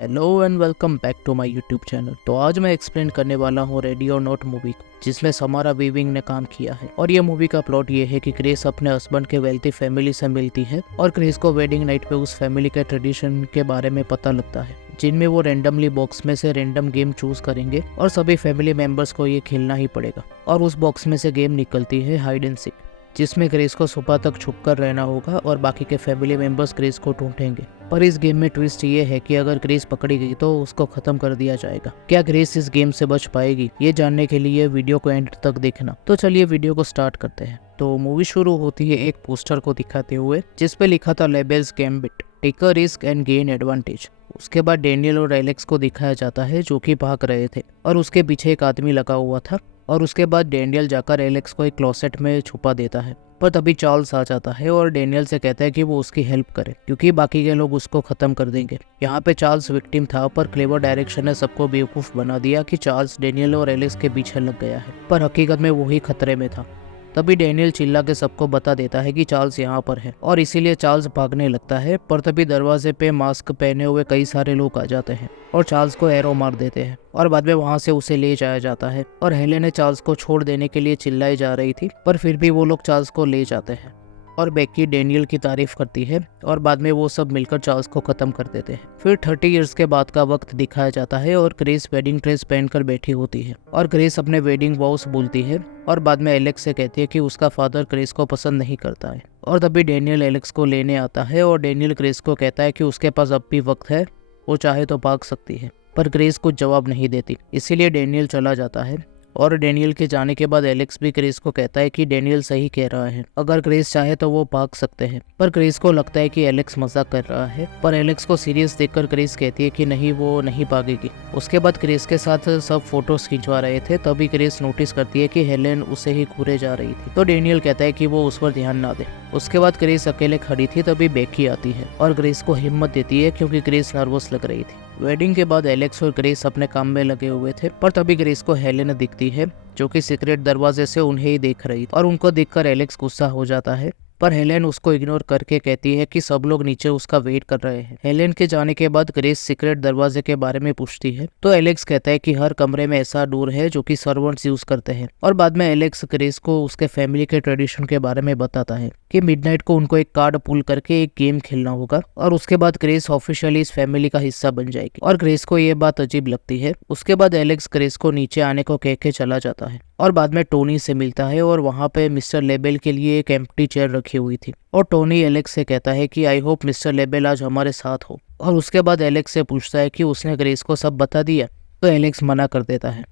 Hello and welcome back to my YouTube channel. तो आज मैं एक्सप्लेन करने वाला हूँ रेडी और नॉट मूवी को, जिसमें समारा वीविंग ने काम किया है। और ये मूवी का प्लॉट ये है कि क्रिस अपने हस्बैंड के वेल्थी फैमिली से मिलती है और क्रिस को वेडिंग नाइट पे उस फैमिली के ट्रेडिशन के बारे में पता लगता है, जिनमें वो रैंडमली बॉक्स में से रैंडम गेम चूज करेंगे और सभी फैमिली मेंबर्स को ये खेलना ही पड़ेगा। और उस बॉक्स में से गेम निकलती है हाइड एंड सीक, जिसमें क्रिस को सुबह तक छुप कर रहना होगा और बाकी के फैमिली मेंबर्स क्रिस को ढूंढेंगे। पर इस गेम में ट्विस्ट ये है कि अगर क्रिस पकड़ी गई तो उसको खत्म कर दिया जाएगा। क्या क्रिस इस गेम से बच पाएगी, ये जानने के लिए वीडियो को एंड तक देखना। तो चलिए वीडियो को स्टार्ट करते हैं। तो मूवी शुरू होती है एक पोस्टर को दिखाते हुए, जिसपे लिखा था labels gambit, take a risk and gain advantage. उसके बाद डेनियल और एलेक्स को दिखाया जाता है जो कि भाग रहे थे और उसके पीछे एक आदमी लगा हुआ था। और उसके बाद डेनियल जाकर एलेक्स को एक क्लोसेट में छुपा देता है। पर तभी चार्ल्स आ जाता है और डेनियल से कहता है कि वो उसकी हेल्प करे, क्योंकि बाकी के लोग उसको खत्म कर देंगे। यहाँ पे चार्ल्स विक्टिम था, पर क्लेवर डायरेक्शन ने सबको बेवकूफ बना दिया कि चार्ल्स डेनियल और एलेक्स के पीछे लग गया है, पर हकीकत में वही खतरे में था। तभी डेनियल चिल्ला के सबको बता देता है कि चार्ल्स यहाँ पर है और इसीलिए चार्ल्स भागने लगता है। पर तभी दरवाजे पे मास्क पहने हुए कई सारे लोग आ जाते हैं और चार्ल्स को एरो मार देते हैं और बाद में वहां से उसे ले जाया जाता है। और हेलेन ने चार्ल्स को छोड़ देने के लिए चिल्लाई जा रही थी, पर फिर भी वो लोग चार्ल्स को ले जाते हैं। और बेकी डेनियल की तारीफ करती है और बाद में वो सब मिलकर चार्ल्स को खत्म कर देते हैं। फिर 30 इयर्स के बाद का वक्त दिखाया जाता है और क्रिस वेडिंग ड्रेस पहनकर बैठी होती है और क्रिस अपने वेडिंग वॉव्स बोलती है और बाद में एलेक्स से कहती है कि उसका फादर क्रिस को पसंद नहीं करता है। और तभी डेनियल एलेक्स को लेने आता है और डेनियल क्रिस को कहता है कि उसके पास अब भी वक्त है, वो चाहे तो भाग सकती है। पर क्रिस कुछ जवाब नहीं देती, इसीलिए डेनियल चला जाता है। और डेनियल के जाने के बाद एलेक्स भी क्रिस को कहता है कि डेनियल सही कह रहा है, अगर क्रिस चाहे तो वो भाग सकते हैं। पर क्रिस को लगता है कि एलेक्स मजाक कर रहा है, पर एलेक्स को सीरियस देखकर क्रिस कहती है कि नहीं, वो नहीं भागेगी। उसके बाद क्रिस के साथ सब फोटोज खिंचवा रहे थे, तभी क्रिस नोटिस करती है कि हेलेन उसे ही घूरे जा रही थी। तो डेनियल कहता है कि वो उस पर ध्यान ना दे। उसके बाद क्रिस अकेले खड़ी थी, तभी बेकी आती है और क्रिस को हिम्मत देती है, क्योंकि क्रिस नर्वस लग रही थी। वेडिंग के बाद एलेक्स और क्रिस अपने काम में लगे हुए थे, पर तभी क्रिस को हेलेन दिखती है, जो कि सीक्रेट दरवाजे से उन्हें ही देख रही थी। और उनको देखकर एलेक्स गुस्सा हो जाता है, पर हेलेन उसको इग्नोर करके कहती है कि सब लोग नीचे उसका वेट कर रहे हैं। हेलेन के जाने के बाद क्रिस सीक्रेट दरवाजे के बारे में पूछती है, तो एलेक्स कहता है कि हर कमरे में ऐसा डोर है जो कि सर्वेंट्स यूज करते हैं। और बाद में एलेक्स क्रिस को उसके फैमिली के ट्रेडिशन के बारे में बताता है कि मिडनाइट को उनको एक कार्ड पुल करके एक गेम खेलना होगा और उसके बाद क्रिस ऑफिशियली इस फैमिली का हिस्सा बन जाएगी। और क्रिस को ये बात अजीब लगती है। उसके बाद एलेक्स क्रिस को नीचे आने को कह के चला जाता है और बाद में टोनी से मिलता है और वहाँ पे मिस्टर लेबल के लिए एक एम्प्टी चेयर रखी हुई थी। और टोनी एलेक्स से कहता है कि आई होप मिस्टर लेबल आज हमारे साथ हो। और उसके बाद एलेक्स से पूछता है कि उसने क्रिस को सब बता दिया, तो एलेक्स मना कर देता है।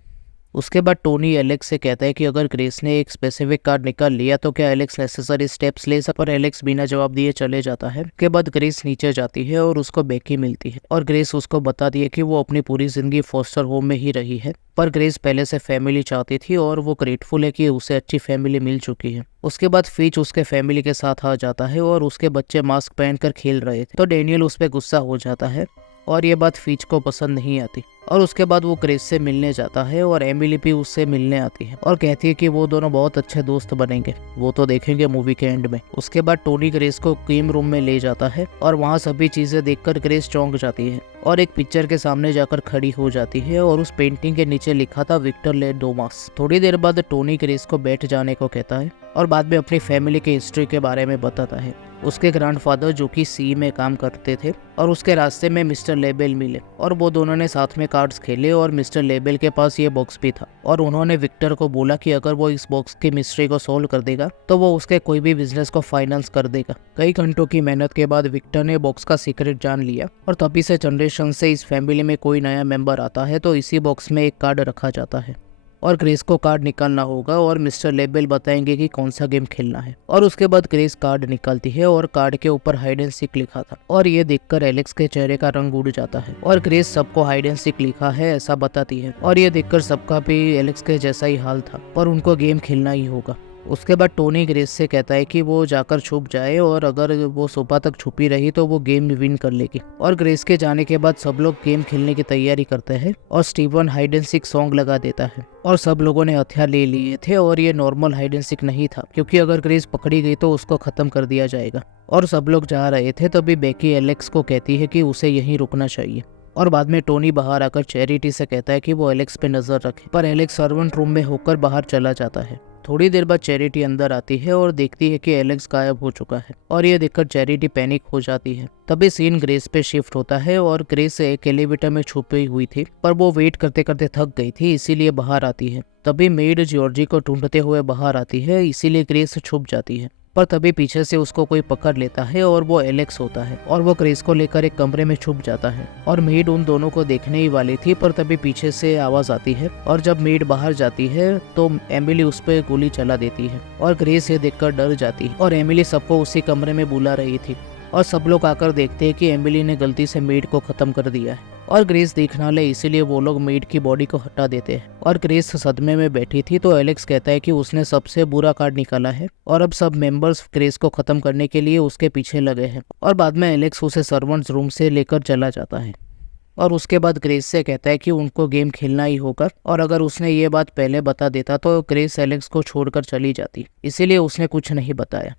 उसके बाद टोनी एलेक्स से कहता है कि अगर क्रिस ने एक स्पेसिफिक कार्ड निकाल लिया तो क्या एलेक्स नेसेसरी स्टेप्स ले सकता, पर एलेक्स बिना जवाब दिए चले जाता है। उसके बाद क्रिस नीचे जाती है और उसको बेकी मिलती है और क्रिस उसको बताती है कि वो अपनी पूरी जिंदगी फॉस्टर होम में ही रही है, पर क्रिस पहले से फैमिली चाहती थी और वो ग्रेटफुल है कि उसे अच्छी फैमिली मिल चुकी है। उसके बाद फीच उसके फैमिली के साथ आ जाता है और उसके बच्चे मास्क पहनकर खेल रहे थे, तो डेनियल उस पर गुस्सा हो जाता है और ये बात फीच को पसंद नहीं आती। और उसके बाद वो क्रिस से मिलने जाता है और एमिली भी उससे मिलने आती है और कहती है कि वो दोनों बहुत अच्छे दोस्त बनेंगे, वो तो देखेंगे मूवी के एंड में। उसके बाद टोनी क्रिस को गेम रूम में ले जाता है और वहाँ सभी चीजें देखकर क्रिस चौंक जाती है और एक पिक्चर के सामने जाकर खड़ी हो जाती है और उस पेंटिंग के नीचे लिखा था विक्टर ले डोमास। थोड़ी देर बाद टोनी क्रिस को बैठ जाने को कहता है और बाद में अपनी फैमिली की हिस्ट्री के बारे में बताता है। उसके ग्रैंडफादर जो कि सी में काम करते थे और उसके रास्ते में मिस्टर लेबल मिले और वो दोनों ने साथ में कार्ड्स खेले और मिस्टर लेबल के पास ये बॉक्स भी था और उन्होंने विक्टर को बोला कि अगर वो इस बॉक्स की मिस्ट्री को सोल्व कर देगा तो वो उसके कोई भी बिजनेस को फाइनेंस कर देगा। कई घंटों की मेहनत के बाद विक्टर ने बॉक्स का सीक्रेट जान लिया और तभी से जनरेशन से इस फैमिली में कोई नया मेंबर आता है तो इसी बॉक्स में एक कार्ड रखा जाता है और क्रिस को कार्ड निकालना होगा और मिस्टर लेबल बताएंगे कि कौन सा गेम खेलना है। और उसके बाद क्रिस कार्ड निकालती है और कार्ड के ऊपर हाइड एंड सीक लिखा था और ये देखकर एलेक्स के चेहरे का रंग उड़ जाता है और क्रिस सबको हाइड एंड सीक लिखा है ऐसा बताती है और ये देखकर सबका भी एलेक्स के जैसा ही हाल था, पर उनको गेम खेलना ही होगा। उसके बाद टोनी क्रिस से कहता है कि वो जाकर छुप जाए और अगर वो सुबह तक छुपी रही तो वो गेम विन कर लेगी। और क्रिस के जाने के बाद सब लोग गेम खेलने की तैयारी करते हैं और Steven hide and seek song लगा देता है और सब लोगों ने हथियार ले लिए थे और ये नॉर्मल हाइड एंड सीक नहीं था, क्योंकि अगर क्रिस पकड़ी गई तो उसको खत्म कर दिया जाएगा। और सब लोग जा रहे थे, तभी बेकी एलेक्स को कहती है कि उसे यहीं रुकना चाहिए। और बाद में टोनी बाहर आकर चैरिटी से कहता है कि वो एलेक्स पे नजर रखे, पर एलेक्स सर्वेंट रूम में होकर बाहर चला जाता है। थोड़ी देर बाद चैरिटी अंदर आती है और देखती है कि एलेक्स गायब हो चुका है और ये देखकर चैरिटी पैनिक हो जाती है। तभी सीन ग्रेस पे शिफ्ट होता है और ग्रेस एक एलिवेटर में छुपी हुई थी, पर वो वेट करते करते थक गई थी, इसीलिए बाहर आती है। तभी मेड जॉर्जी को ढूंढते हुए बाहर आती है, इसीलिए ग्रेस छुप जाती है। पर तभी पीछे से उसको कोई पकड़ लेता है और वो एलेक्स होता है और वो ग्रेस को लेकर एक कमरे में छुप जाता है और मेड उन दोनों को देखने ही वाली थी, पर तभी पीछे से आवाज आती है और जब मेड बाहर जाती है तो एमिली उस पर गोली चला देती है और ग्रेस ये देखकर डर जाती है और एमिली सबको उसी कमरे में बुला रही थी और सब लोग आकर देखते हैं कि एमिली ने गलती से मेड को खत्म कर दिया है और ग्रेस देखना ले, इसीलिए वो लोग मेड की बॉडी को हटा देते हैं और ग्रेस सदमे में बैठी थी तो एलेक्स कहता है कि उसने सबसे बुरा कार्ड निकाला है और अब सब मेंबर्स ग्रेस को खत्म करने के लिए उसके पीछे लगे हैं और बाद में एलेक्स उसे सर्वेंट्स रूम से लेकर चला जाता है और उसके बाद ग्रेस से कहता है कि उनको गेम खेलना ही होगा और अगर उसने ये बात पहले बता देता तो ग्रेस एलेक्स को छोड़कर चली जाती, इसीलिए उसने कुछ नहीं बताया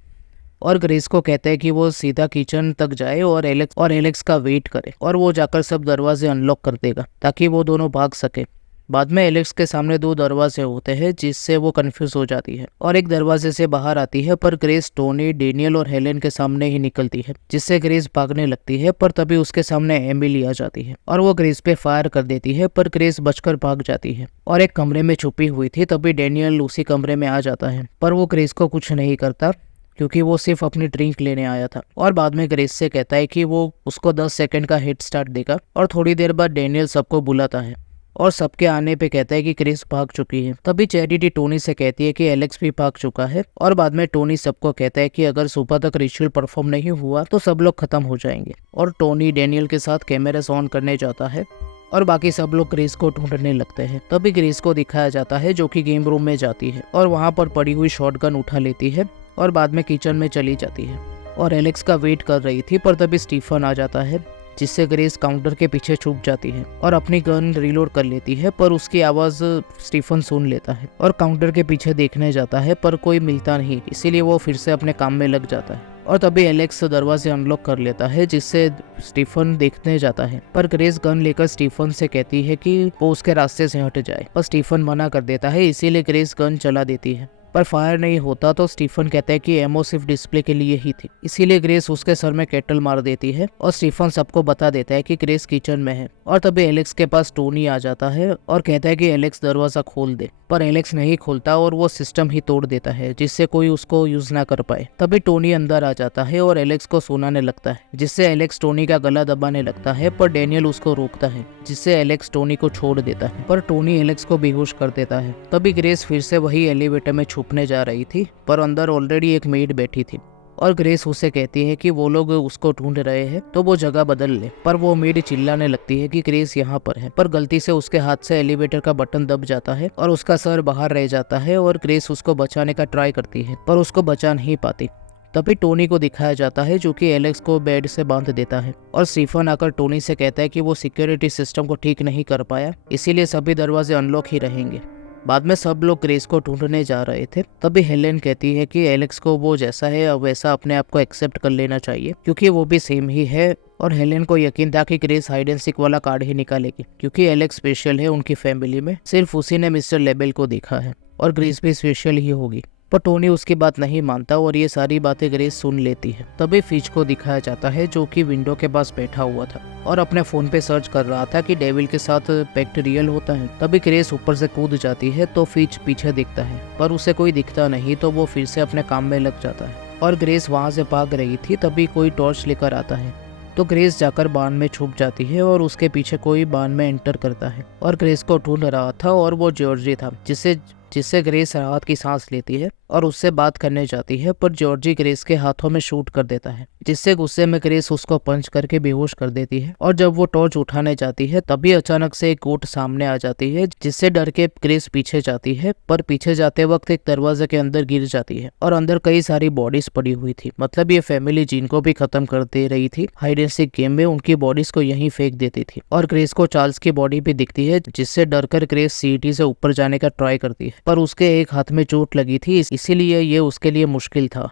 और ग्रेस को कहता है कि वो सीधा किचन तक जाए और एलेक्स का वेट करे और वो जाकर सब दरवाजे अनलॉक कर देगा ताकि वो दोनों भाग सके। बाद में एलेक्स के सामने 2 दरवाजे होते हैं जिससे वो कंफ्यूज हो जाती है और एक दरवाजे से बाहर आती है, पर ग्रेस टोनी, डेनियल और हेलेन के सामने ही निकलती है जिससे ग्रेस भागने लगती है, पर तभी उसके सामने एमिली आ जाती है और वो ग्रेस पे फायर कर देती है, पर ग्रेस बचकर भाग जाती है और एक कमरे में छुपी हुई थी। तभी डेनियल उसी कमरे में आ जाता है, पर वो ग्रेस को कुछ नहीं करता क्योंकि वो सिर्फ अपनी ड्रिंक लेने आया था और बाद में ग्रेस से कहता है कि वो उसको 10 सेकंड का हेड स्टार्ट देगा और थोड़ी देर बाद डेनियल सबको बुलाता है और सबके आने पे कहता है कि ग्रेस भाग चुकी है। तभी चैरिटी टोनी से कहती है कि एलेक्स भी भाग चुका है और बाद में टोनी सबको कहता है कि अगर सुबह तक रिचुअल परफॉर्म नहीं हुआ तो सब लोग खत्म हो जाएंगे और टोनी डेनियल के साथ कैमरास ऑन करने जाता है और बाकी सब लोग ग्रेस को ढूंढने लगते हैं। तभी ग्रेस को दिखाया जाता है जो कि गेम रूम में जाती है और वहां पर पड़ी हुई शॉटगन उठा लेती है और बाद में किचन में चली जाती है और एलेक्स का वेट कर रही थी, पर तभी स्टीफन आ जाता है जिससे ग्रेस काउंटर के पीछे छुप जाती है और अपनी गन रिलोड कर लेती है, पर उसकी आवाज स्टीफन सुन लेता है और काउंटर के पीछे देखने जाता है पर कोई मिलता नहीं, इसीलिए वो फिर से अपने काम में लग जाता है और तभी एलेक्स दरवाजे अनलॉक कर लेता है जिससे स्टीफन देखने जाता है, पर ग्रेस गन लेकर स्टीफन से कहती है कि वो उसके रास्ते से हट जाए, पर स्टीफन मना कर देता है, इसीलिए ग्रेस गन चला देती है पर फायर नहीं होता तो स्टीफन कहता है कि एमओ सिर्फ डिस्प्ले के लिए ही थी, इसीलिए ग्रेस उसके सर में केटल मार देती है और स्टीफन सबको बता देता है कि ग्रेस किचन में है और तभी एलेक्स के पास टोनी आ जाता है और कहता है कि एलेक्स दरवाजा खोल दे, पर एलेक्स नहीं खोलता और वो सिस्टम ही तोड़ देता है जिससे कोई उसको यूज ना कर पाए। तभी टोनी अंदर आ जाता है और एलेक्स को सुनाने लगता है जिससे एलेक्स टोनी का गला दबाने लगता है, पर डेनियल उसको रोकता है जिससे एलेक्स टोनी को छोड़ देता है, पर टोनी एलेक्स को बेहोश कर देता है। तभी ग्रेस फिर से वही एलिवेटर में छुपने जा रही थी, पर अंदर ऑलरेडी एक मेड बैठी थी और ग्रेस उसे कहती है कि वो लोग उसको ढूंढ रहे हैं तो वो जगह बदल ले, पर वो मेड चिल्लाने लगती है कि ग्रेस यहाँ पर है, पर गलती से उसके हाथ से एलिवेटर का बटन दब जाता है और उसका सर बाहर रह जाता है और ग्रेस उसको बचाने का ट्राई करती है पर उसको बचा नहीं पाती। तभी टोनी को दिखाया जाता है जो कि एलेक्स को बेड से बांध देता है और स्टीफन आकर टोनी से कहता है कि वो सिक्योरिटी सिस्टम को ठीक नहीं कर पाया, इसीलिए सभी दरवाजे अनलॉक ही रहेंगे। बाद में सब लोग ग्रेस को ढूंढने जा रहे थे, तभी हेलेन कहती है कि एलेक्स को वो जैसा है वैसा अपने आप को एक्सेप्ट कर लेना चाहिए क्योंकि वो भी सेम ही है और हेलेन को यकीन था कि ग्रेस हाइड एंड सीक वाला कार्ड ही निकालेगी क्योंकि एलेक्स स्पेशल है उनकी फैमिली में, सिर्फ उसी ने मिस्टर लेबल को देखा है और ग्रेस भी स्पेशल ही होगी, पर टोनी उसकी बात नहीं मानता और ये सारी बातें ग्रेस सुन लेती है। तभी फिच को दिखाया जाता है जो कि विंडो के पास बैठा हुआ था और अपने फोन पे सर्च कर रहा था कि डेविल के साथ पैक्ट रियल होता है। तभी ग्रेस ऊपर से कूद जाती है तो फिच पीछे दिखता है पर उसे कोई दिखता नहीं, तो वो फिर से अपने काम में लग जाता है और ग्रेस वहां से भाग रही थी। तभी कोई टॉर्च लेकर आता है तो ग्रेस जाकर बान में छुप जाती है और उसके पीछे कोई बान में एंटर करता है और ग्रेस को ढूंढ रहा था और वो जॉर्जी था जिससे ग्रेस राहत की सांस लेती है और उससे बात करने जाती है, पर जॉर्जी ग्रेस के हाथों में शूट कर देता है जिससे गुस्से में ग्रेस उसको पंच करके बेहोश कर देती है और जब वो टॉर्च उठाने जाती है तभी अचानक से एक गोट सामने आ जाती है जिससे डर के ग्रेस पीछे जाती है, पर पीछे जाते वक्त एक दरवाजे के अंदर गिर जाती है और अंदर कई सारी बॉडीज पड़ी हुई थी, मतलब ये फैमिली जिनको भी खत्म कर दे रही थी हाइड एंड सीक गेम में उनकी बॉडीज को यहीं फेंक देती थी और ग्रेस को चार्ल्स की बॉडी भी दिखती है जिससे डरकर ग्रेस सीढ़ी से ऊपर जाने का ट्राई करती है, पर उसके एक हाथ में चोट लगी थी इसीलिए ये उसके लिए मुश्किल था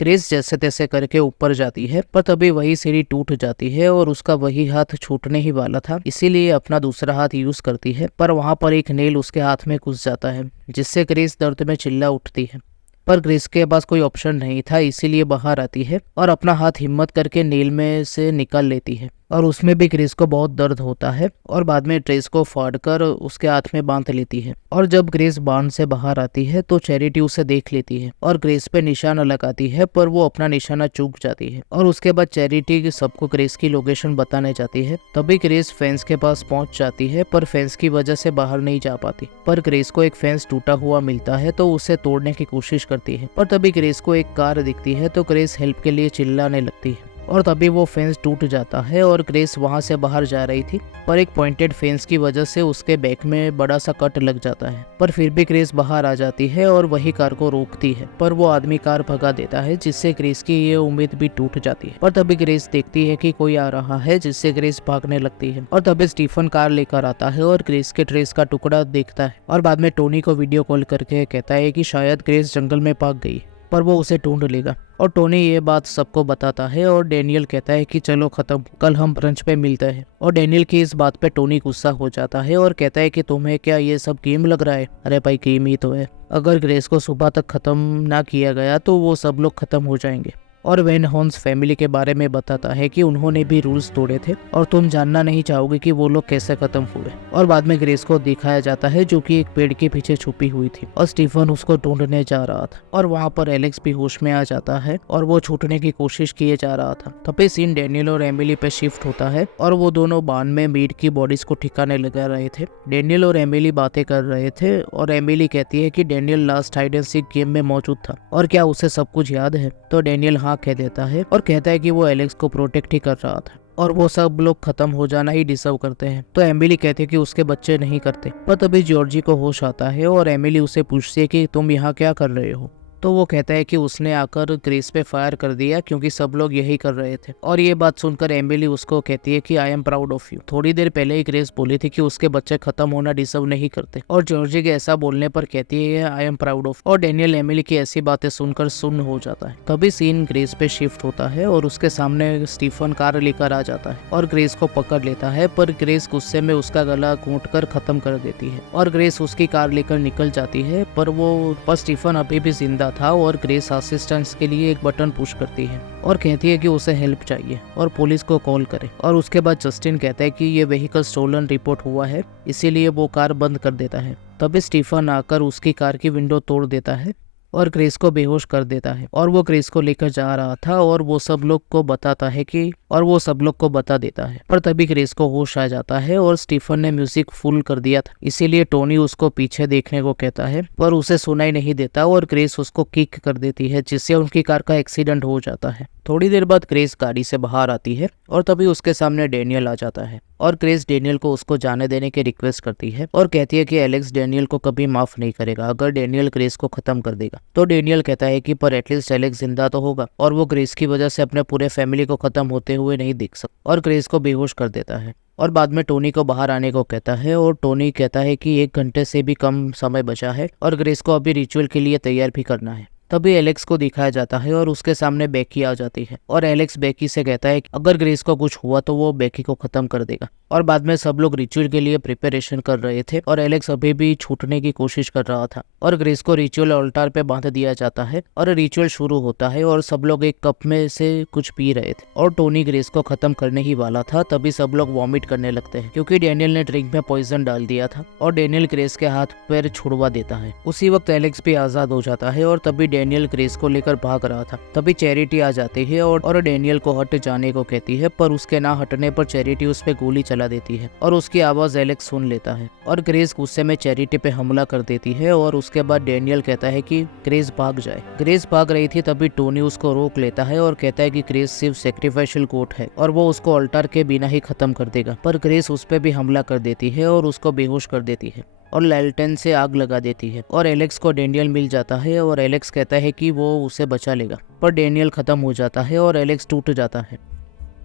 ग्रेस जैसे तैसे करके ऊपर जाती है, पर तभी वही सीढ़ी टूट जाती है और उसका वही हाथ छूटने ही वाला था, इसीलिए अपना दूसरा हाथ यूज करती है। पर वहां पर एक नेल उसके हाथ में घुस जाता है, जिससे ग्रेस दर्द में चिल्ला उठती है। पर ग्रेस के पास कोई ऑप्शन नहीं था, इसीलिए बाहर आती है और अपना हाथ हिम्मत करके नेल में से निकाल लेती है। और उसमें भी ग्रेस को बहुत दर्द होता है और बाद में ड्रेस को फाड़कर उसके हाथ में बांध लेती है। और जब ग्रेस बांध से बाहर आती है तो चैरिटी उसे देख लेती है और ग्रेस पे निशाना लगाती है, पर वो अपना निशाना चूक जाती है। और उसके बाद चैरिटी सबको ग्रेस की लोकेशन बताने जाती है। तभी ग्रेस फेंस के पास पहुंच जाती है, पर फेंस की वजह से बाहर नहीं जा पाती। पर ग्रेस को एक फेंस टूटा हुआ मिलता है तो उसे तोड़ने की कोशिश करती है, पर तभी ग्रेस को एक कार दिखती है तो ग्रेस हेल्प के लिए चिल्लाने लगती है और तभी वो फेंस टूट जाता है और ग्रेस वहां से बाहर जा रही थी, पर एक पॉइंटेड फेंस की वजह से उसके बैक में बड़ा सा कट लग जाता है। पर फिर भी ग्रेस बाहर आ जाती है और वही कार को रोकती है, पर वो आदमी कार भगा देता है, जिससे ग्रेस की ये उम्मीद भी टूट जाती है। पर तभी ग्रेस देखती है कि कोई आ रहा है, जिससे ग्रेस भागने लगती है। और तभी स्टीफन कार लेकर आता है और ग्रेस के ड्रेस का टुकड़ा देखता है और बाद में टोनी को वीडियो कॉल करके कहता है कि शायद ग्रेस जंगल में भाग गई, पर वो उसे ढूंढ लेगा। और टोनी ये बात सबको बताता है और डेनियल कहता है कि चलो खत्म, कल हम ब्रंच पे मिलते हैं। और डेनियल की इस बात पे टोनी गुस्सा हो जाता है और कहता है कि तुम्हें क्या ये सब गेम लग रहा है? अरे भाई गेम ही तो है, अगर ग्रेस को सुबह तक खत्म ना किया गया तो वो सब लोग खत्म हो जाएंगे। और वेन हॉर्न्स फैमिली के बारे में बताता है कि उन्होंने भी रूल्स तोड़े थे और तुम जानना नहीं चाहोगे कि वो लोग कैसे खत्म हुए। और बाद में ग्रेस को दिखाया जाता है जो कि एक पेड़ के पीछे छुपी हुई थी और स्टीफन उसको ढूंढने जा रहा था। और वहाँ पर एलेक्स भी होश में आ जाता है और वो छूटने की कोशिश किए जा रहा था। तभी सीन डेनियल और एमिली पे शिफ्ट होता है और वो दोनों बान में मीट की बॉडीज को ठिकाने लगा रहे थे। डेनियल और एमिली बातें कर रहे थे और एमिली कहती है कि Daniel last hide and seek game में मौजूद था और क्या उसे सब कुछ याद है? तो डेनियल हाँ कह देता है और कहता है कि वो एलेक्स को प्रोटेक्ट ही कर रहा था और वो सब लोग खत्म हो जाना ही डिजर्व करते हैं। तो एमिली कहती है कि उसके बच्चे नहीं करते। पर तभी जॉर्जी को होश आता है और एमिली उसे पूछती है कि तुम यहाँ क्या कर रहे हो? तो वो कहता है कि उसने आकर ग्रेस पे फायर कर दिया क्योंकि सब लोग यही कर रहे थे। और ये बात सुनकर एमिली उसको कहती है कि I am proud of you. थोड़ी देर पहले ही ग्रेस बोली थी कि उसके बच्चे खत्म होना डिजर्व नहीं करते और जॉर्जी के ऐसा बोलने पर कहती है आई एम प्राउड ऑफ। और डेनियल एमिली की ऐसी बातें सुनकर सुन्न हो जाता है। तभी सीन ग्रेस पे शिफ्ट होता है और उसके सामने स्टीफन कार लेकर आ जाता है और ग्रेस को पकड़ लेता है, पर ग्रेस गुस्से में उसका गला घोंट कर खत्म कर देती है और ग्रेस उसकी कार लेकर निकल जाती है। पर स्टीफन अभी भी जिंदा था और ग्रेस असिस्टेंस के लिए एक बटन पुश करती है और कहती है कि उसे हेल्प चाहिए और पुलिस को कॉल करे। और उसके बाद जस्टिन कहता है कि ये व्हीकल स्टोलन रिपोर्ट हुआ है, इसीलिए वो कार बंद कर देता है। तभी स्टीफन आकर उसकी कार की विंडो तोड़ देता है और ग्रेस को बेहोश कर देता है और वो ग्रेस को लेकर जा रहा था और वो सब लोग को बता देता है। पर तभी ग्रेस को होश आ जाता है और स्टीफन ने म्यूजिक फुल कर दिया था, इसीलिए टोनी उसको पीछे देखने को कहता है, पर उसे सुनाई नहीं देता और ग्रेस उसको किक कर देती है, जिससे उनकी कार का एक्सीडेंट हो जाता है। थोड़ी देर बाद ग्रेस गाड़ी से बाहर आती है और तभी उसके सामने डेनियल आ जाता है और ग्रेस डेनियल को उसको जाने देने की रिक्वेस्ट करती है और कहती है कि एलेक्स डेनियल को कभी माफ नहीं करेगा अगर डेनियल ग्रेस को खत्म कर देगा। तो डेनियल कहता है कि पर एटलीस्ट एलेक्स जिंदा तो होगा और वो ग्रेस की वजह से अपने पूरे फैमिली को खत्म होते हुए नहीं देख सकता और ग्रेस को बेहोश कर देता है। और बाद में टोनी को बाहर आने को कहता है और टोनी कहता है कि 1 घंटे से भी कम समय बचा है और ग्रेस को अभी रिचुअल के लिए तैयार भी करना है। तभी एलेक्स को दिखाया जाता है और उसके सामने बेकी आ जाती है और एलेक्स बेकी से कहता है कि अगर ग्रेस को कुछ हुआ तो वो बेकी को खत्म कर देगा। और बाद में सब लोग रिचुअल के लिए प्रिपरेशन कर रहे थे और एलेक्स अभी भी छूटने की कोशिश कर रहा था और ग्रेस को रिचुअल ऑल्टार पे बांध दिया जाता है और रिचुअल शुरू होता है और सब लोग एक कप में से कुछ पी रहे थे और टोनी ग्रेस को खत्म करने ही वाला था। तभी सब लोग वॉमिट करने लगते हैं क्योंकि डेनियल ने ड्रिंक में पॉइजन डाल दिया था और डेनियल ग्रेस के हाथ पैर छुड़वा देता है। उसी वक्त एलेक्स भी आजाद हो जाता है और तभी डेनियल ग्रेस को लेकर भाग रहा था। तभी चैरिटी आ जाती है और डेनियल को हट जाने को कहती है, पर उसके ना हटने पर चैरिटी उस पे गोली चला देती है और उसकी आवाज एलेक्स सुन लेता है और ग्रेस गुस्से में चैरिटी पे हमला कर देती है और उसके बाद डेनियल कहता है कि ग्रेस भाग जाए। ग्रेस भाग रही थी तभी टोनी उसको रोक लेता है और कहता है कि ग्रेस सिर्फ सैक्रिफिशियल गोट है और वो उसको अल्टार के बिना ही खत्म कर देगा। पर ग्रेस उस पे भी हमला कर देती है और उसको बेहोश कर देती है और लैल्टेन से आग लगा देती है और एलेक्स को डेनियल मिल जाता है और एलेक्स कहता है कि वो उसे बचा लेगा, पर डेनियल खत्म हो जाता है और एलेक्स टूट जाता है।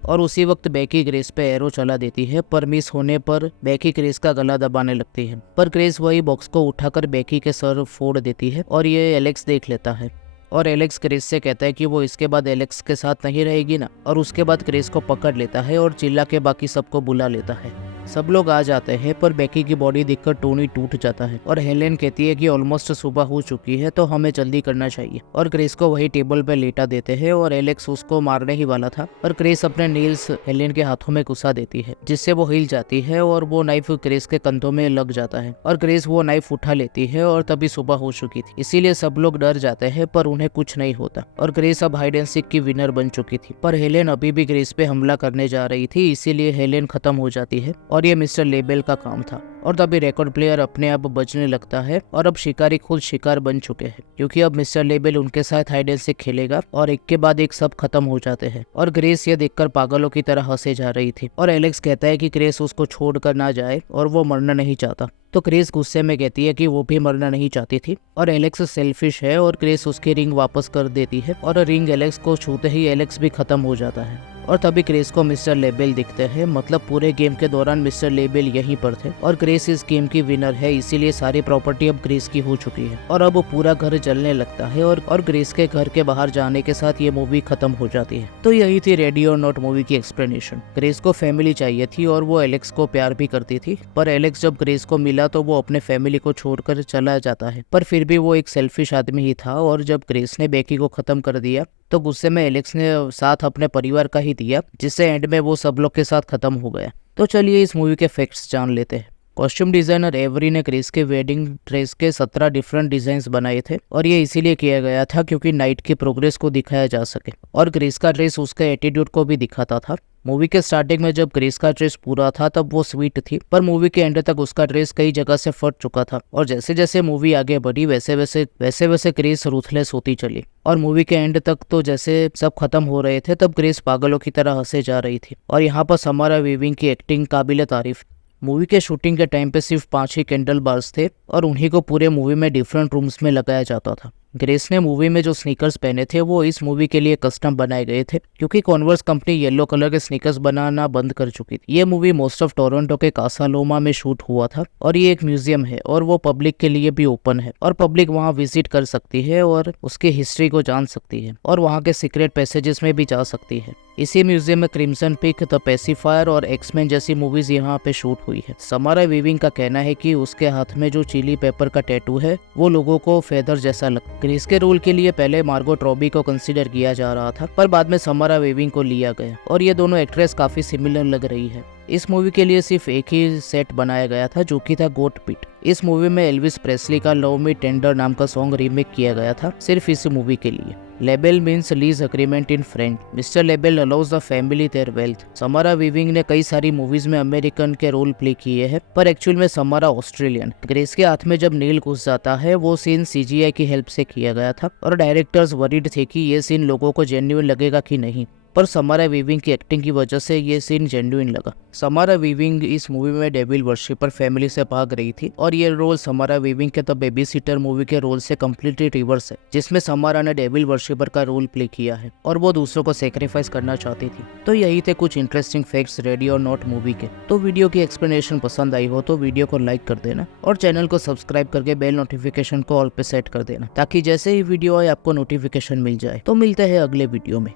और उसी वक्त बेकी ग्रेस पे एरो चला देती है, पर मिस होने पर बेकी ग्रेस का गला दबाने लगती है, पर ग्रेस वही बॉक्स को उठाकर बेकी के सर फोड़ देती है और ये एलेक्स देख लेता है। और एलेक्स क्रिस से कहता है कि वो इसके बाद एलेक्स के साथ नहीं रहेगी ना, और उसके बाद क्रिस को पकड़ लेता है और चिल्ला के बाकी सबको बुला लेता है। सब लोग आ जाते हैं पर बेकी की बॉडी देखकर टोनी टूट जाता है और हेलेन कहती है कि ऑलमोस्ट सुबह हो चुकी है तो हमें जल्दी करना चाहिए, और क्रिस को वही टेबल पे लेटा देते हैं और एलेक्स उसको मारने ही वाला था और क्रिस अपने नील्स हेलेन के हाथों में घुसा देती है जिससे वो हिल जाती है और वो नाइफ क्रिस के कंधों में लग जाता है और क्रिस वो नाइफ उठा लेती है और तभी सुबह हो चुकी थी, इसीलिए सब लोग डर जाते हैं पर उन्हें कुछ नहीं होता और क्रिस अब हाइड एंड सीक की विनर बन चुकी थी। पर हेलेन अभी भी क्रिस पे हमला करने जा रही थी, इसीलिए हेलेन खत्म हो जाती है और ये मिस्टर लेबेल का काम था। और तभी रिकॉर्ड प्लेयर अपने आप बजने लगता है और अब शिकारी खुद शिकार बन चुके हैं क्योंकि अब मिस्टर लेबेल उनके साथ हाइड एंड सीक खेलेगा और एक के बाद एक सब खत्म हो जाते हैं। और ग्रेस ये देखकर पागलों की तरह हंसे जा रही थी और एलेक्स कहता है कि ग्रेस उसको छोड़कर ना जाए और वो मरना नहीं चाहता, तो क्रेस गुस्से में कहती है कि वो भी मरना नहीं चाहती थी और एलेक्स सेल्फिश है और क्रेस उसकी रिंग वापस कर देती है और रिंग एलेक्स को छूते ही एलेक्स भी खत्म हो जाता है। और तभी क्रेस को मिस्टर लेबेल दिखते हैं, मतलब पूरे गेम के दौरान मिस्टर लेबेल यहीं पर थे और क्रेस इस गेम की विनर है, इसीलिए सारी प्रॉपर्टी अब क्रेस की हो चुकी है और अब पूरा घर जलने लगता है और क्रेस के घर के बाहर जाने के साथ ये मूवी खत्म हो जाती है। तो यही थी रेडी और नॉट मूवी की एक्सप्लेनेशन। क्रेस को फैमिली चाहिए थी और वो एलेक्स को प्यार भी करती थी, पर एलेक्स जब क्रेस को मिला तो वो अपने फैमिली को छोड़कर चला जाता है, पर फिर भी वो एक सेल्फिश आदमी ही था और जब क्रेस ने बेकी को खत्म कर दिया तो गुस्से में एलेक्स ने साथ अपने परिवार का ही दिया, जिससे एंड में वो सब लोग के साथ खत्म हो गया। तो चलिए इस मूवी के फैक्ट्स जान लेते हैं। कॉस्ट्यूम डिजाइनर एवरी ने क्रिस के वेडिंग ड्रेस के 17 डिफरेंट डिजाइन्स बनाए थे और ये इसीलिए किया गया था क्योंकि नाइट की प्रोग्रेस को दिखाया जा सके और क्रिस का ड्रेस उसके एटीट्यूड को भी दिखाता था। मूवी के स्टार्टिंग में जब क्रिस का ड्रेस पूरा था तब वो स्वीट थी, पर मूवी के एंड तक उसका ड्रेस कई जगह से फट चुका था और जैसे जैसे मूवी आगे बढ़ी वैसे वैसे क्रिस रूथलेस होती चली और मूवी के एंड तक तो जैसे सब खत्म हो रहे थे तब क्रिस पागलों की तरह हंसे जा रही थी। और यहाँ पर समारा वीविंग की एक्टिंग काबिले तारीफ। मूवी के शूटिंग के टाइम पे सिर्फ 5 ही कैंडल बार्स थे और उन्हीं को पूरे मूवी में डिफरेंट रूम्स में लगाया जाता था। ग्रेस ने मूवी में जो स्नीकर्स पहने थे वो इस मूवी के लिए कस्टम बनाए गए थे क्योंकि कॉन्वर्स कंपनी येलो कलर के स्नीकर्स बनाना बंद कर चुकी थी। ये मूवी मोस्ट ऑफ टोरंटो के कासा लोमा में शूट हुआ था और ये एक म्यूजियम है और वो पब्लिक के लिए भी ओपन है और पब्लिक वहाँ विजिट कर सकती है और उसकी हिस्ट्री को जान सकती है और वहाँ के सीक्रेट पैसेजेस में भी जा सकती है। इसी म्यूजियम में क्रिम्सन पीक, द पेसिफायर और एक्समैन जैसी मूवीज यहाँ पे शूट हुई है। समारा वीविंग का कहना है कि उसके हाथ में जो चिली पेपर का टैटू है वो लोगों को फेदर जैसा लगता। क्रिस के रोल के लिए पहले मार्गोट रॉबी को कंसीडर किया जा रहा था पर बाद में समारा वीविंग को लिया गया और ये दोनों एक्ट्रेस काफी सिमिलर लग रही है। इस मूवी के लिए सिर्फ एक ही सेट बनाया गया था जो कि था गोट पिट। इस मूवी में एल्विस प्रेस्ली का लव मी टेंडर नाम का सॉन्ग रीमेक किया गया था सिर्फ इस मूवी के लिए। Lebel means lease agreement in French. Mister Lebel allows the family their wealth. Samara Weaving ने कई सारी मूवीज में अमेरिकन के रोल प्ले किए हैं पर एक्चुअल में समारा ऑस्ट्रेलियन। ग्रेस के हाथ में जब नील घुस जाता है वो सीन सीजीआई की हेल्प से किया गया था और डायरेक्टर्स वरीड थे कि ये सीन लोगों को जेन्युइन लगेगा कि नहीं, पर समारा वीविंग की एक्टिंग की वजह से ये सीन जेन्युइन लगा। समारा वीविंग इस मूवी में डेविल वर्शिपर फैमिली से भाग रही थी और ये रोल समारा वीविंग के द बेबी सीटर मूवी के रोल से कम्प्लीटली रिवर्स है जिसमें समारा ने डेविल वर्शिपर का रोल प्ले किया है और वो दूसरों को सेक्रीफाइस करना चाहती थी। तो यही थे कुछ इंटरेस्टिंग फैक्ट्स रेडी और नॉट मूवी के। तो वीडियो की एक्सप्लेनेशन पसंद आई हो तो वीडियो को लाइक कर देना और चैनल को सब्सक्राइब करके बेल नोटिफिकेशन को ऑल पे सेट कर देना ताकि जैसे ही वीडियो आए आपको नोटिफिकेशन मिल जाए। तो मिलते हैं अगले वीडियो में।